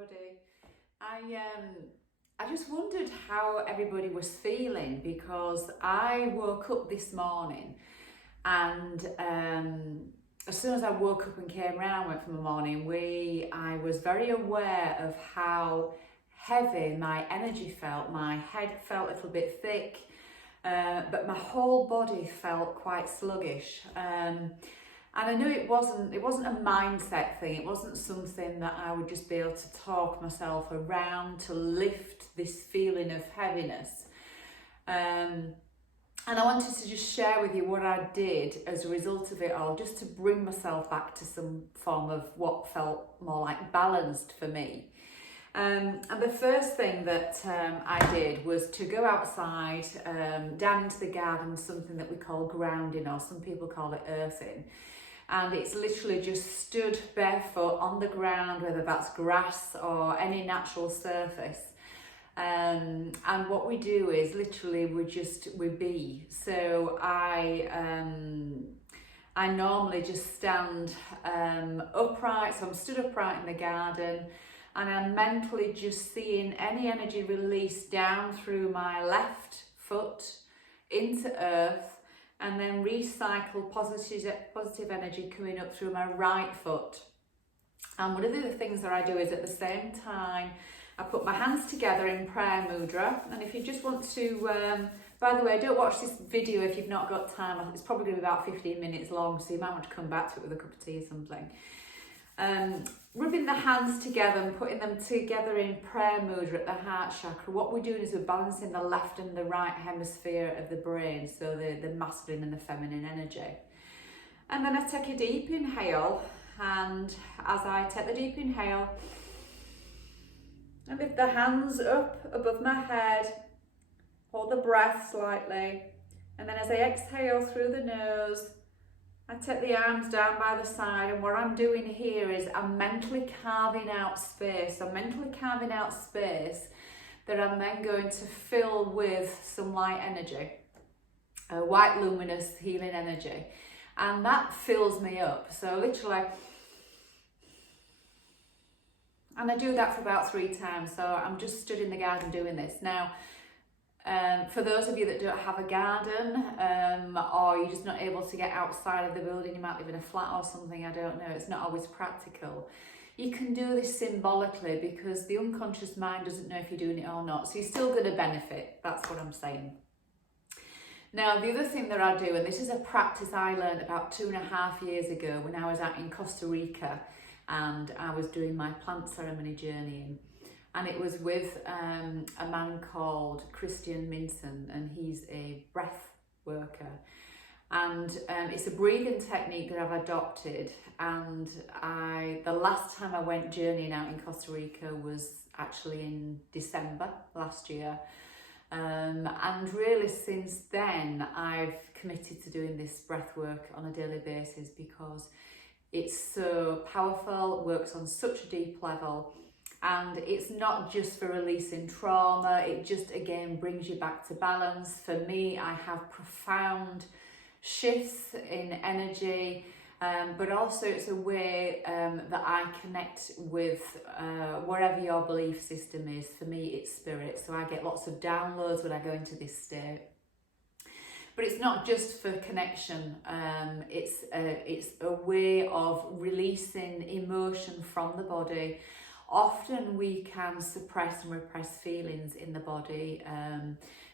everybody. I just wondered how everybody was feeling, because I woke up this morning and as soon as I woke up and came round, went for my morning wee, I was very aware of how heavy my energy felt. My head felt a little bit thick, but my whole body felt quite sluggish. And I knew it wasn't a mindset thing. It wasn't something that I would just be able to talk myself around to lift this feeling of heaviness. And I wanted to just share with you what I did as a result of it all, just to bring myself back to some form of what felt more like balanced for me. And the first thing that I did was to go outside, down into the garden, something that we call grounding, or some people call it earthing. And it's literally just stood barefoot on the ground, whether that's grass or any natural surface. And what we do is literally we be. So I normally just stand upright, so I'm stood upright in the garden, and I'm mentally just seeing any energy release down through my left foot into earth, and then recycle positive energy coming up through my right foot. And one of the things that I do is at the same time, I put my hands together in prayer mudra. And if you just want to, by the way, don't watch this video if you've not got time. It's probably going to be about 15 minutes long, so you might want to come back to it with a cup of tea or something. Rubbing the hands together and putting them together in prayer mudra at the heart chakra, what we're doing is we're balancing the left and the right hemisphere of the brain, so the masculine and the feminine energy. And then I take a deep inhale, and as I take the deep inhale, I lift the hands up above my head, hold the breath slightly, and then as I exhale through the nose, I take the arms down by the side, and what I'm doing here is I'm mentally carving out space. I'm mentally carving out space that I'm then going to fill with some light energy, white luminous healing energy, and that fills me up. So literally, and I do that for about 3 times. So I'm just stood in the garden doing this. Now, for those of you that don't have a garden, or you're just not able to get outside of the building, you might live in a flat or something, I don't know, it's not always practical. You can do this symbolically, because the unconscious mind doesn't know if you're doing it or not, so you're still going to benefit. That's what I'm saying. Now, the other thing that I do, and this is a practice I learned about 2.5 years ago when I was out in Costa Rica and I was doing my plant ceremony journeying. And it was with a man called Christian Minson, and he's a breath worker. And it's a breathing technique that I've adopted. And the last time I went journeying out in Costa Rica was actually in December last year. And really since then, I've committed to doing this breath work on a daily basis, because it's so powerful, works on such a deep level. And it's not just for releasing trauma, it just again brings you back to balance. For me, I have profound shifts in energy, but also it's a way that I connect with whatever your belief system is. For me, it's spirit, so I get lots of downloads when I go into this state. But it's not just for connection, it's a way of releasing emotion from the body. Often we can suppress and repress feelings in the body.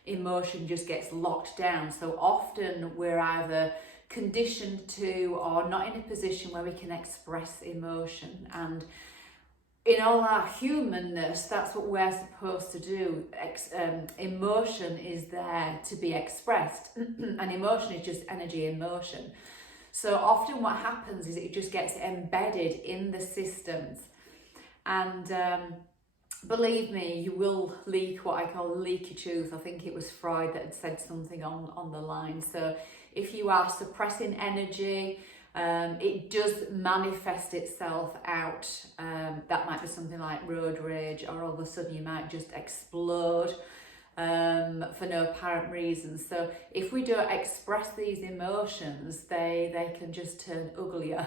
Emotion just gets locked down. So often we're either conditioned to or not in a position where we can express emotion. And in all our humanness, that's what we're supposed to do. Emotion is there to be expressed. And emotion is just energy in motion. So often what happens is it just gets embedded in the systems. And believe me, you will leak what I call leaky truth. I think it was Freud that had said something on the line. So if you are suppressing energy, it does manifest itself out. That might be something like road rage, or all of a sudden you might just explode for no apparent reason. So if we don't express these emotions, they can just turn uglier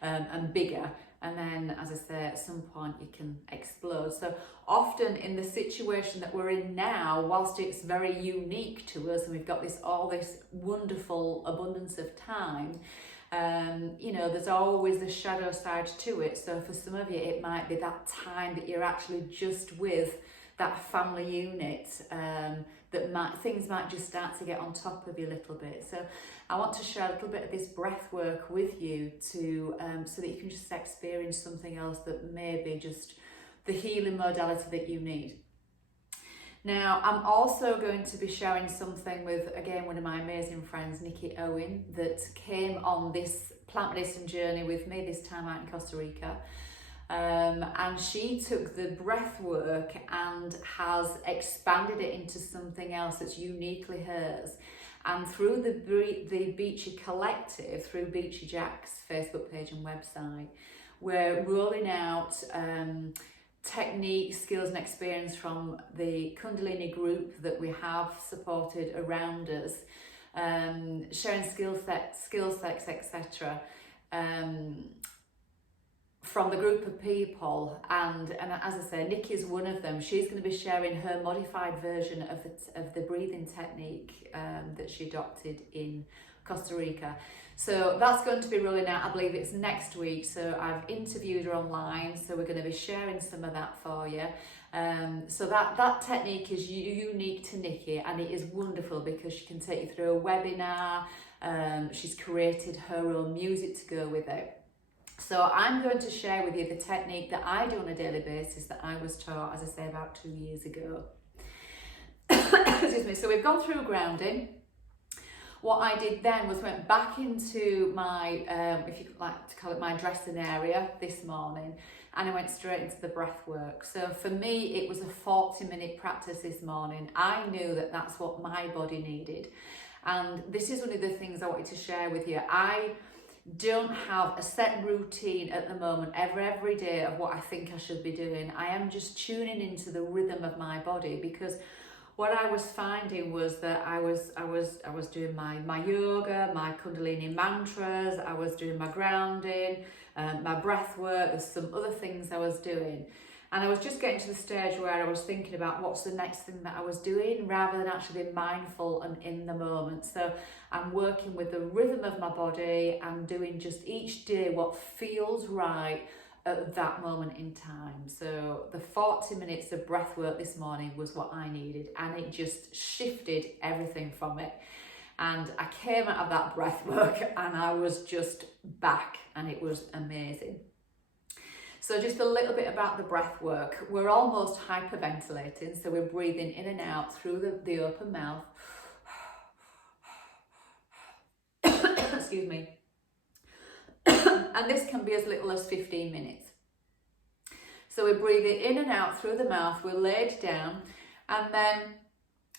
and bigger. and then, as I say, at some point you can explode. So often in the situation that we're in now, whilst it's very unique to us and we've got all this wonderful abundance of time, you know, there's always the shadow side to it. So for some of you, it might be that time that you're actually just with that family unit, things might just start to get on top of you a little bit. So I want to share a little bit of this breath work with you to so that you can just experience something else that may be just the healing modality that you need. Now, I'm also going to be sharing something with, again, one of my amazing friends, Nikki Owen, that came on this plant medicine journey with me this time out in Costa Rica. And she took the breath work and has expanded it into something else that's uniquely hers. And through the Beachy Collective, through Beachy Jack's Facebook page and website, we're rolling out technique, skills and experience from the Kundalini group that we have supported around us, sharing skill sets, etc. From the group of people, and as I say, Nikki's one of them. She's going to be sharing her modified version of the breathing technique that she adopted in Costa Rica. So that's going to be rolling out, I believe it's next week. So I've interviewed her online, so we're going to be sharing some of that for you. So that technique is unique to Nikki, and it is wonderful because she can take you through a webinar. She's created her own music to go with it. So I'm going to share with you the technique that I do on a daily basis that I was taught, as I say, about 2 years ago. Excuse me. So we've gone through grounding. What I did then was went back into my, if you like to call it, my dressing area this morning, and I went straight into the breath work. So for me, it was a 40-minute practice this morning. I knew that that's what my body needed. And this is one of the things I wanted to share with you. I don't have a set routine at the moment every day of what I think I should be doing. I am just tuning into the rhythm of my body, because what I was finding was that I was doing my yoga, my Kundalini mantras, I was doing my grounding, my breath work, there's some other things I was doing. And I was just getting to the stage where I was thinking about what's the next thing that I was doing, rather than actually being mindful and in the moment. So I'm working with the rhythm of my body and doing just each day what feels right at that moment in time. So the 40 minutes of breath work this morning was what I needed, and it just shifted everything from it. And I came out of that breath work and I was just back, and it was amazing. So just a little bit about the breath work. We're almost hyperventilating, so we're breathing in and out through the open mouth. Excuse me. And this can be as little as 15 minutes. So we're breathing in and out through the mouth, we're laid down, and then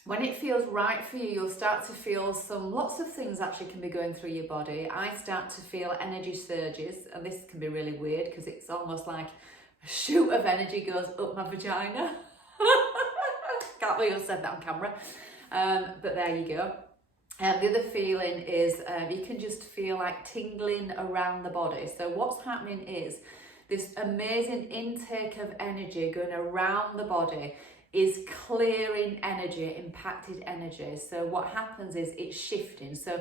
when it feels right for you, you'll start to feel lots of things actually can be going through your body. I start to feel energy surges, and this can be really weird because it's almost like a shoot of energy goes up my vagina. Can't believe I said that on camera, but there you go. The other feeling is you can just feel like tingling around the body. So what's happening is this amazing intake of energy going around the body is clearing energy, impacted energy. So what happens is it's shifting. So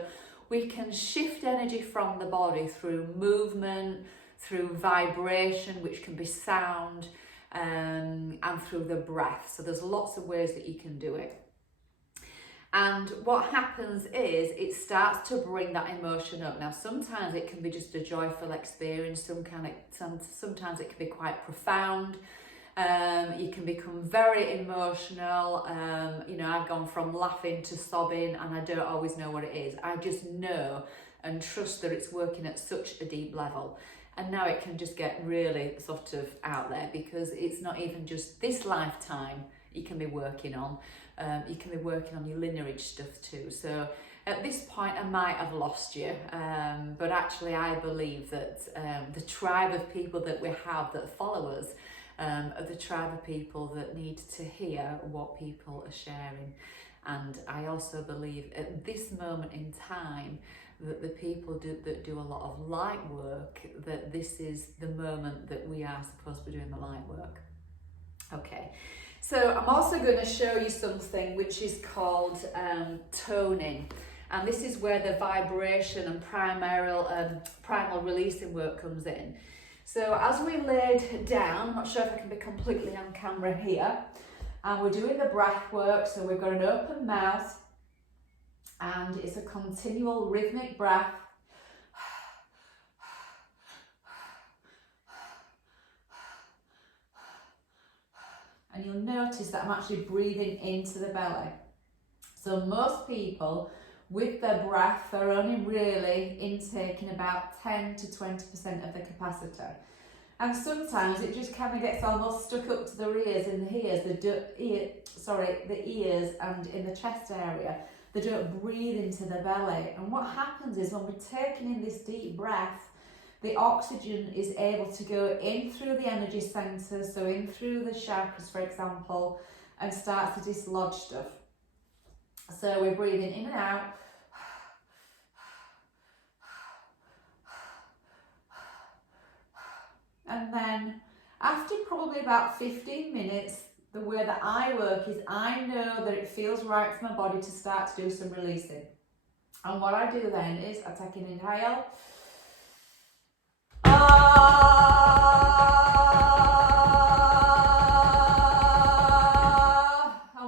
we can shift energy from the body through movement, through vibration, which can be sound, and through the breath. So there's lots of ways that you can do it. And what happens is it starts to bring that emotion up. Now, sometimes it can be just a joyful experience. Sometimes it can be quite profound. You can become very emotional. You know, I've gone from laughing to sobbing, and I don't always know what it is. I just know and trust that it's working at such a deep level. And now it can just get really sort of out there, because it's not even just this lifetime you can be working on. You can be working on your lineage stuff too. So at this point I might have lost you, but actually I believe that the tribe of people that we have that follow us are the tribe of people that need to hear what people are sharing. And I also believe at this moment in time that the people that do a lot of light work, that this is the moment that we are supposed to be doing the light work. Okay, so I'm also going to show you something which is called toning, and this is where the vibration and primal releasing work comes in. So as we laid down, I'm not sure if I can be completely on camera here, and we're doing the breath work, so we've got an open mouth and it's a continual rhythmic breath. And you'll notice that I'm actually breathing into the belly. So most people with their breath are only really intaking about 10 to 20% of the capacity. And sometimes it just kind of gets almost stuck up to the ears and the ears and in the chest area. They don't breathe into the belly. And what happens is when we're taking in this deep breath, the oxygen is able to go in through the energy centers, so in through the chakras, for example, and start to dislodge stuff. So we're breathing in and out. And then after probably about 15 minutes, the way that I work is I know that it feels right for my body to start to do some releasing. And what I do then is I take an inhale. And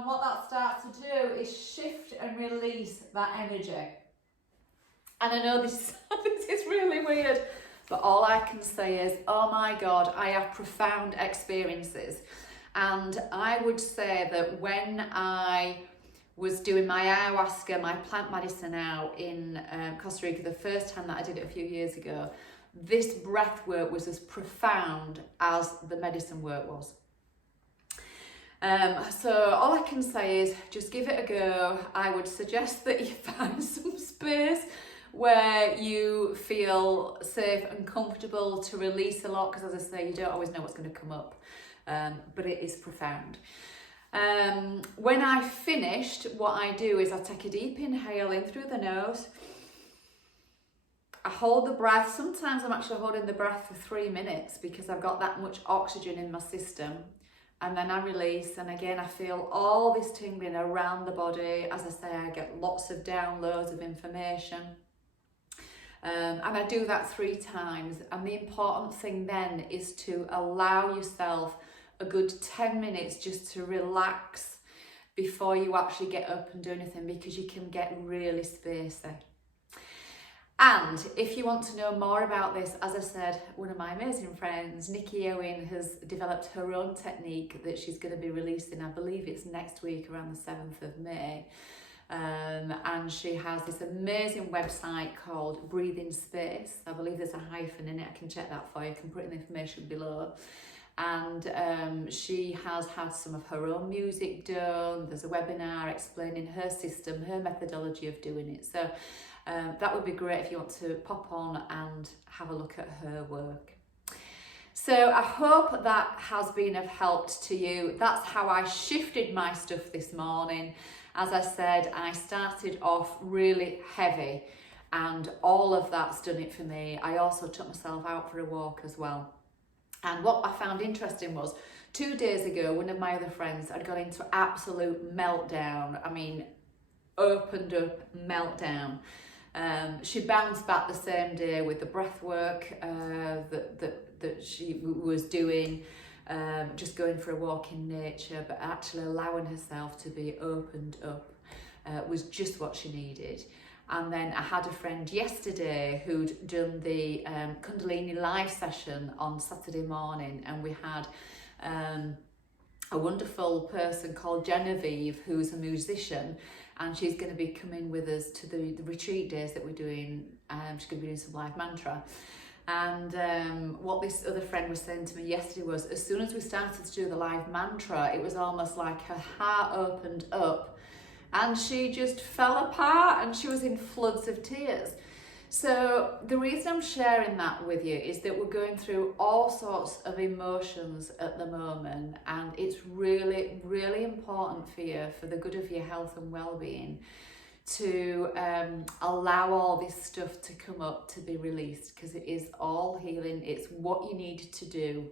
what that starts to do is shift and release that energy. And I know this is really weird, but all I can say is, oh my God, I have profound experiences. And I would say that when I was doing my ayahuasca, my plant medicine out in Costa Rica, the first time that I did it a few years ago, this breath work was as profound as the medicine work was. So all I can say is just give it a go. I would suggest that you find some space where you feel safe and comfortable to release a lot, because as I say, you don't always know what's going to come up, but it is profound. When I finished, what I do is I take a deep inhale in through the nose. I hold the breath. Sometimes I'm actually holding the breath for 3 minutes because I've got that much oxygen in my system. And then I release, and again I feel all this tingling around the body. As I say, I get lots of downloads of information. And I do that 3 times. And the important thing then is to allow yourself a good 10 minutes just to relax before you actually get up and do anything, because you can get really spacey. And if you want to know more about this, as I said, one of my amazing friends, Nikki Owen, has developed her own technique that she's going to be releasing, I believe it's next week around the 7th of May. And she has this amazing website called Breathing Space. I believe there's a hyphen in it. I can check that for you. I can put in the information below. And she has had some of her own music done. There's a webinar explaining her system, her methodology of doing it. So that would be great if you want to pop on and have a look at her work. So I hope that has been of help to you. That's how I shifted my stuff this morning. As I said, I started off really heavy, and all of that's done it for me. I also took myself out for a walk as well. And what I found interesting was 2 days ago, one of my other friends had got into absolute meltdown. I mean, opened up meltdown. She bounced back the same day with the breath work that she was doing, just going for a walk in nature, but actually allowing herself to be opened up was just what she needed. And then I had a friend yesterday who'd done the Kundalini live session on Saturday morning, and we had a wonderful person called Genevieve, who's a musician, and she's going to be coming with us to the retreat days that we're doing. She's going to be doing some live mantra. And what this other friend was saying to me yesterday was, as soon as we started to do the live mantra, it was almost like her heart opened up and she just fell apart and she was in floods of tears. So the reason I'm sharing that with you is that we're going through all sorts of emotions at the moment, and it's really, really important for you, for the good of your health and well-being, to allow all this stuff to come up, to be released, because it is all healing. It's what you need to do.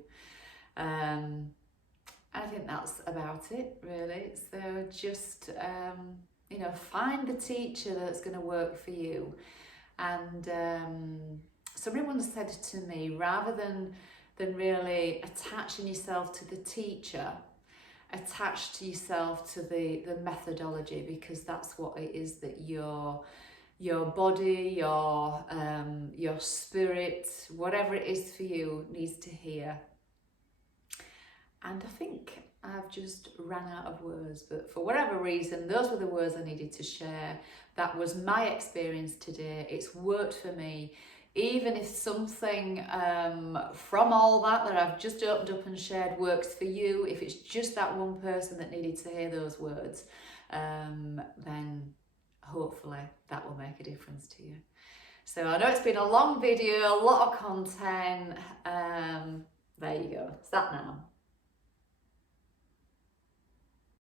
I think that's about it, really. So just, you know, find the teacher that's going to work for you. And somebody once said to me, rather than really attaching yourself to the teacher, attach to yourself to the methodology, because that's what it is that your body, your spirit, whatever it is for you, needs to hear. And I think I've just ran out of words, but for whatever reason, those were the words I needed to share. That was my experience today. It's worked for me. Even if something from all that I've just opened up and shared works for you, if it's just that one person that needed to hear those words, then hopefully that will make a difference to you. So I know it's been a long video, a lot of content. There you go. It's that now.